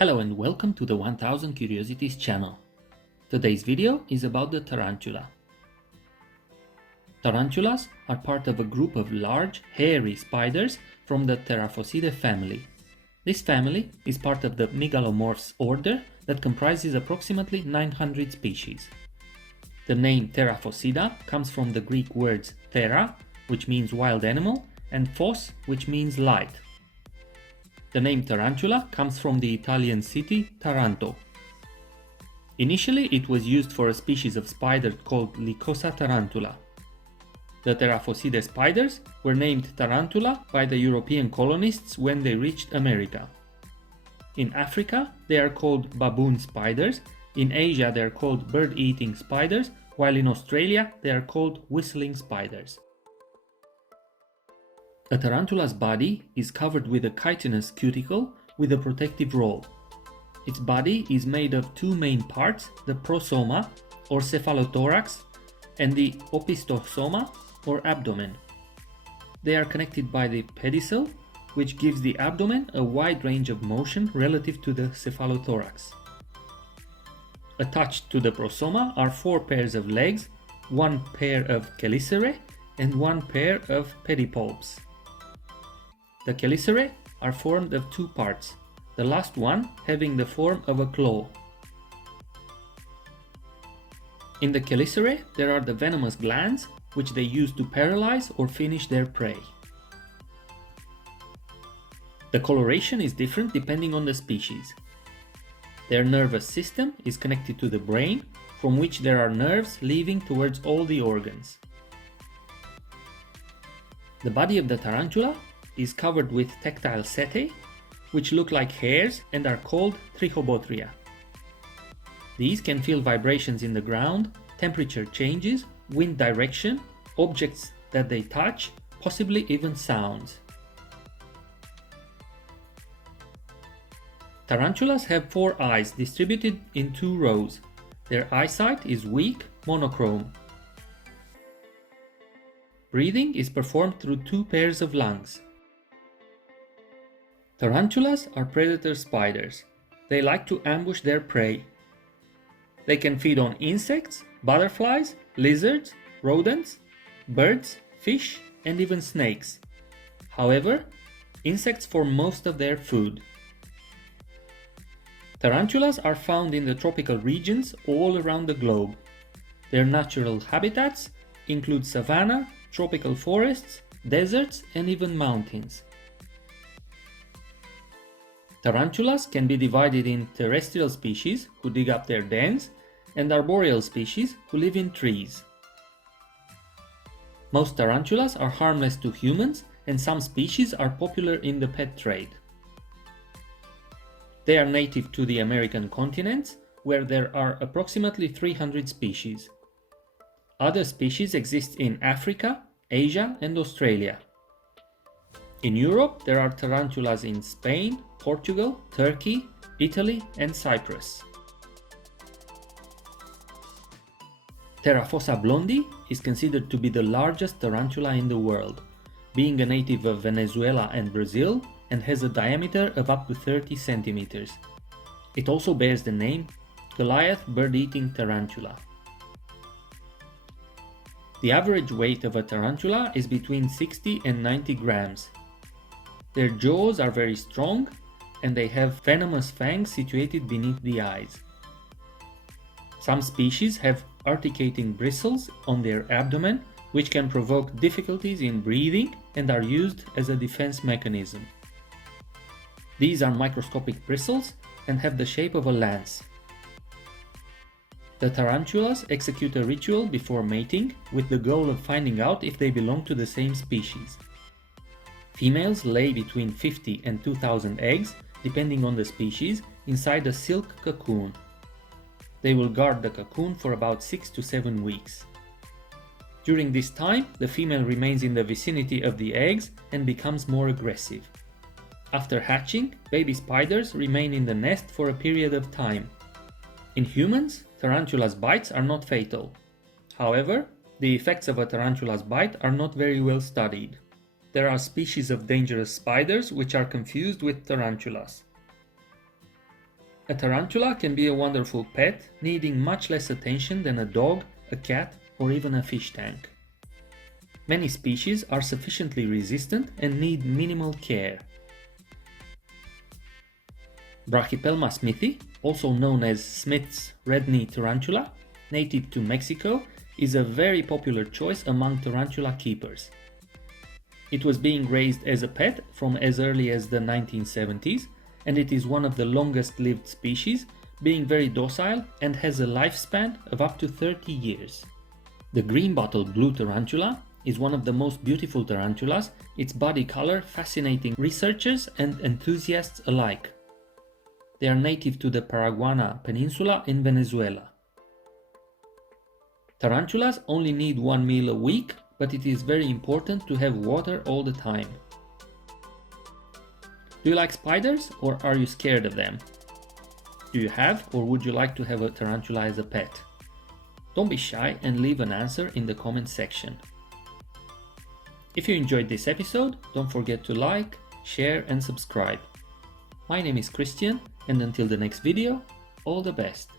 Hello and welcome to the 1000 Curiosities channel. Today's video is about the tarantula. Tarantulas are part of a group of large, hairy spiders from the Theraphosidae family. This family is part of the mygalomorphs order that comprises approximately 900 species. The name Theraphosida comes from the Greek words thera, which means wild animal, and phos, which means light. The name tarantula comes from the Italian city Taranto. Initially, it was used for a species of spider called Lycosa tarantula. The Theraphosidae spiders were named Tarantula by the European colonists when they reached America. In Africa, they are called baboon spiders, in Asia they are called bird-eating spiders, while in Australia they are called whistling spiders. A tarantula's body is covered with a chitinous cuticle with a protective roll. Its body is made of two main parts, the prosoma or cephalothorax and the opistosoma or abdomen. They are connected by the pedicel, which gives the abdomen a wide range of motion relative to the cephalothorax. Attached to the prosoma are four pairs of legs, one pair of chelicerae and one pair of pedipalps. The chelicerae are formed of two parts, the last one having the form of a claw. In the chelicerae there are the venomous glands, which they use to paralyze or finish their prey. The coloration is different depending on the species. Their nervous system is connected to the brain, from which there are nerves leading towards all the organs. The body of the tarantula is covered with tactile setae, which look like hairs and are called trichobotria. These can feel vibrations in the ground, temperature changes, wind direction, objects that they touch, possibly even sounds. Tarantulas have four eyes distributed in two rows. Their eyesight is weak, monochrome. Breathing is performed through two pairs of lungs. Tarantulas are predator spiders. They like to ambush their prey. They can feed on insects, butterflies, lizards, rodents, birds, fish, and even snakes. However, insects form most of their food. Tarantulas are found in the tropical regions all around the globe. Their natural habitats include savanna, tropical forests, deserts, and even mountains. Tarantulas can be divided in terrestrial species who dig up their dens and arboreal species who live in trees. Most tarantulas are harmless to humans, and some species are popular in the pet trade. They are native to the American continents, where there are approximately 300 species. Other species exist in Africa, Asia, and Australia. In Europe, there are tarantulas in Spain, Portugal, Turkey, Italy, and Cyprus. Theraphosa blondi is considered to be the largest tarantula in the world, being a native of Venezuela and Brazil, and has a diameter of up to 30 centimeters. It also bears the name Goliath bird-eating tarantula. The average weight of a tarantula is between 60 and 90 grams. Their jaws are very strong, and they have venomous fangs situated beneath the eyes. Some species have articating bristles on their abdomen, which can provoke difficulties in breathing and are used as a defense mechanism. These are microscopic bristles and have the shape of a lance. The tarantulas execute a ritual before mating with the goal of finding out if they belong to the same species. Females lay between 50 and 2,000 eggs, depending on the species, inside a silk cocoon. They will guard the cocoon for about 6 to 7 weeks. During this time, the female remains in the vicinity of the eggs and becomes more aggressive. After hatching, baby spiders remain in the nest for a period of time. In humans, tarantulas' bites are not fatal. However, the effects of a tarantula's bite are not very well studied. There are species of dangerous spiders which are confused with tarantulas. A tarantula can be a wonderful pet, needing much less attention than a dog, a cat, or even a fish tank. Many species are sufficiently resistant and need minimal care. Brachypelma smithi, also known as Smith's red knee tarantula, native to Mexico, is a very popular choice among tarantula keepers. It was being raised as a pet from as early as the 1970s, and it is one of the longest lived species, being very docile and has a lifespan of up to 30 years. The green-bottled blue tarantula is one of the most beautiful tarantulas, its body color fascinating researchers and enthusiasts alike. They are native to the Paraguana Peninsula in Venezuela. Tarantulas only need one meal a week, but it is very important to have water all the time. Do you like spiders, or are you scared of them? Do you have or would you like to have a tarantula as a pet? Don't be shy and leave an answer in the comment section. If you enjoyed this episode, don't forget to like, share and subscribe. My name is Christian, and until the next video, all the best.